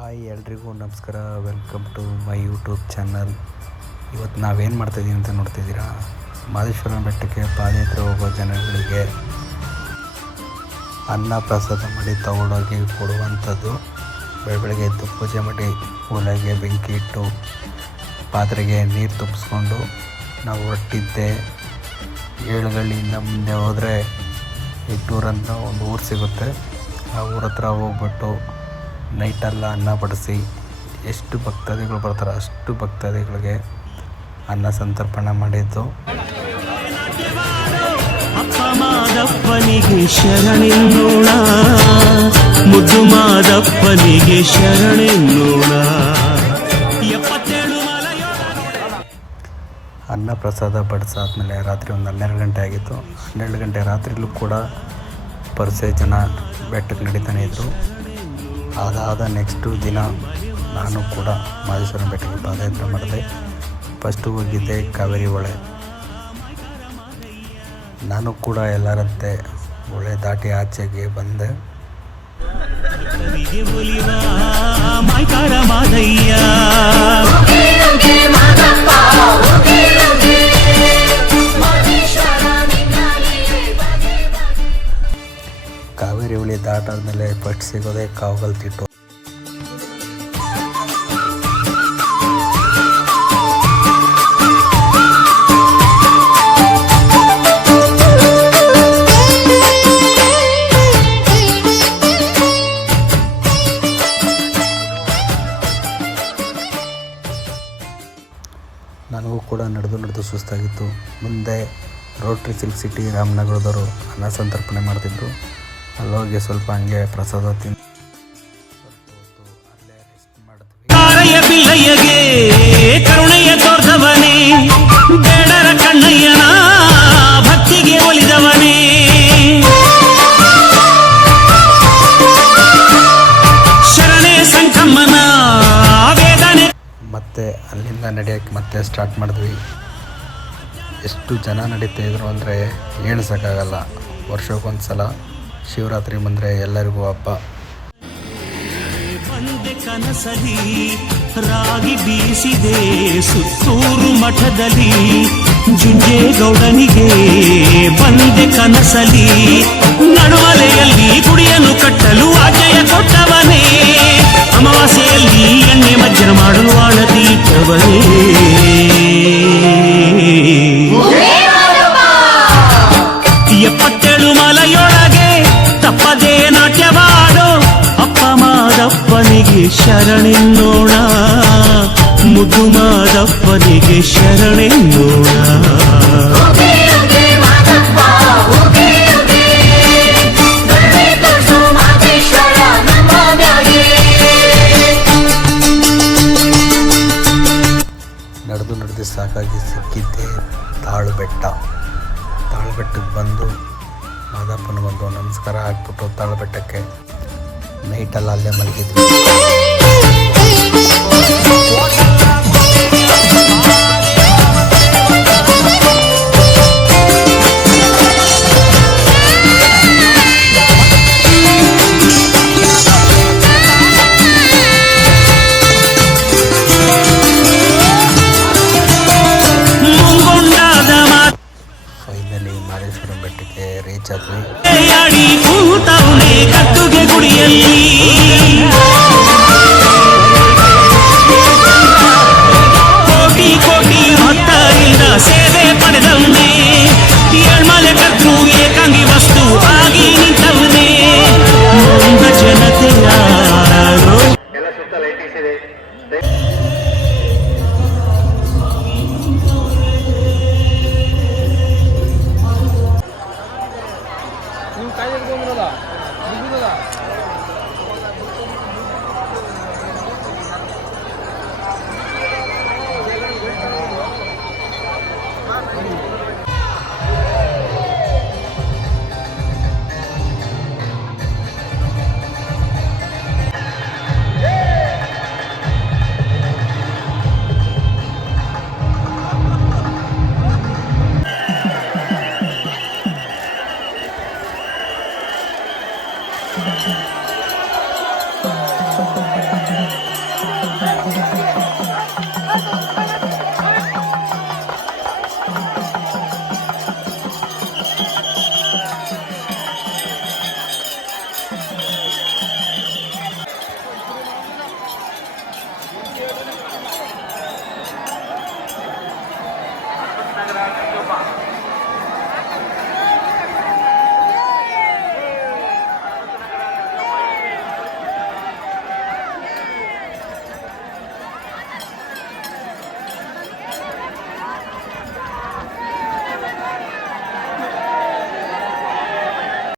Hi ಎಲ್ರಿಗೂ ನಮಸ್ಕಾರ, welcome to my YouTube channel. ಇವತ್ತು ನಾವೇನು ಮಾಡ್ತಾಯಿದ್ದೀವಿ ಅಂತ ನೋಡ್ತಿದ್ದೀರಾ. ಮಹದೇಶ್ವರನ ಬೆಟ್ಟಕ್ಕೆ ಪಾದಯಾತ್ರೆ ಹೋಗೋ ಜನಗಳಿಗೆ ಅನ್ನ ಪ್ರಸಾದ ಮಾಡಿ ತಗೊಂಡೋಗಿ ಕೊಡುವಂಥದ್ದು. ಬೆಳಗ್ಗೆ ಎದ್ದು ಪೂಜೆ ಮಾಡಿ ಒಲೆಗೆ ಬೆಂಕಿ ಇಟ್ಟು ಪಾತ್ರೆಗೆ ನೀರು ತುಂಬಿಸ್ಕೊಂಡು ನಾವು ಹೊರಟಿದ್ದೆ. ಏಳುಗಳಿಂದ ಮುಂದೆ ಹೋದರೆ ಇಟ್ಟೂರಂತ ಒಂದು ಊರು ಸಿಗುತ್ತೆ. ಆ ಊರ ಹತ್ರ ಹೋಗ್ಬಿಟ್ಟು ನೈಟೆಲ್ಲ ಅನ್ನ ಬಡಿಸಿ ಎಷ್ಟು ಭಕ್ತಾದಿಗಳು ಬರ್ತಾರೆ ಅಷ್ಟು ಭಕ್ತಾದಿಗಳಿಗೆ ಅನ್ನ ಸಂತರ್ಪಣೆ ಮಾಡಿದ್ದು. ಅಪ್ಪ ಮಾದಪ್ಪನಿಗೆ ಶರಣೆನ್ನೋಣ, ಮುದ್ದು ಮಾದಪ್ಪನಿಗೆ ಶರಣೆನ್ನೋಣ. ಅನ್ನ ಪ್ರಸಾದ ಬಡಿಸಾದ್ಮೇಲೆ ರಾತ್ರಿ ಒಂದು 12 ಗಂಟೆ ಆಗಿತ್ತು. 12 ಗಂಟೆ ರಾತ್ರಿಲೂ ಕೂಡ ಪರ್ಸೆ ಜನ ಬೆಟ್ಟಕ್ಕೆ ನಡೀತಾನೆ ಇದ್ದರು. ಅದಾದ ನೆಕ್ಸ್ಟು ದಿನ ನಾನು ಕೂಡ ಮಹದೇಶ್ವರನ ಬೆಟ್ಟಕ್ಕೆ ಪಾದಯಾತ್ರೆ ಮಾಡಿದೆ. ಫಸ್ಟು ಹೋಗಿದ್ದೆ ಕಾವೇರಿ ಹೊಳೆ. ನಾನು ಕೂಡ ಎಲ್ಲರಂತೆ ಹೊಳೆ ದಾಟಿ ಆಚೆಗೆ ಬಂದೆ. ಕಾವೇರಿ ಹೊಳೆ ದಾಟಾದ್ಮೇಲೆ ಫಸ್ಟ್ ಸಿಗೋದೆ ಕಾವಗಲ್ ತಿಟ್ಟು. ನನಗೂ ಕೂಡ ನಡೆದು ಸುಸ್ತಾಗಿತ್ತು. ಮುಂದೆ ರೋಟ್ರಿ ಸಿಲ್ಕ್ ಸಿಟಿ ರಾಮನಗರದವರು ಅನ್ನ ಸಂತರ್ಪಣೆ ಮಾಡ್ತಿದ್ರು. ಅಲ್ಲೋಗಿ ಸ್ವಲ್ಪ ಹಂಗೆ ಪ್ರಸಾದ ತಿಂದು ಅಲ್ಲೇ ರೆಸ್ಟ್ ಮಾಡಿದ್ವಿ. ಕರುಣೆಯ ತೋರ್ದವನೇ, ಬೇಡರ ಕಣ್ಣಯ್ಯನ ಭಕ್ತಿಗೆ ಒಲಿದವನೇ, ಶರಣೆ ಸಂಕಮ್ಮನ ವೇದನೆ. ಮತ್ತೆ ಅಲ್ಲಿಂದ ನಡೆಯೋಕ್ಕೆ ಮತ್ತೆ ಸ್ಟಾರ್ಟ್ ಮಾಡಿದ್ವಿ. ಎಷ್ಟು ಜನ ನಡೀತಾ ಇದ್ರು ಅಂದರೆ ಎಣಿಸೋಕ್ಕಾಗಲ್ಲ. ವರ್ಷಕ್ಕೊಂದು ಸಲ ಶಿವರಾತ್ರಿ ಬಂದರೆ ಎಲ್ಲರಿಗೂ ಹಬ್ಬ. ಬಂದೆ ಕನಸಲಿ ರಾಗಿ ಬೀಸಿದೆ ಸುತ್ತೂರು ಮಠದಲ್ಲಿ, ಜುಂಜೇಗೌಡನಿಗೆ ಬಂದೆ ಕನಸಲಿ, ನಡುವಲೆಯಲ್ಲಿ ಗುಡಿಯನ್ನು ಕಟ್ಟಲು ಆಜ್ಞೆಯ ಕೊಟ್ಟವನೇ, ಅಮಾವಾಸ್ಯೆಯಲ್ಲಿ ಎಣ್ಣೆ ಮಜ್ಜನ ಮಾಡಲು ಆಳತಿ ಇಟ್ಟವನೇ. 77 ಮಲೆಯೊಳಗೆ ತಪ್ಪದೇ ನಾಟ್ಯವಾಡೋ ಅಪ್ಪ ಮಾದಪ್ಪನಿಗೆ ಶರಣೆನ್ನೋಣ, ಮುದ್ದು ಮಾದಪ್ಪನಿಗೆ ಶರಣೆನ್ನೋಣ. ನಡೆದು ಸಾಕಾಗಿ ಸಿಕ್ಕಿದ್ದೆ ತಾಳು ಬೆಟ್ಟಕ್ಕೆ ಬಂದು ಮಾದಪ್ಪನಿಗೊಂದು ನಮಸ್ಕಾರ ಹಾಕ್ಬಿಟ್ಟು ತಾಳು ಬೆಟ್ಟಕ್ಕೆ ನೈಟೆಲ್ಲ ಅಲ್ಲೇ ಮಲಗಿದ್ವಿ.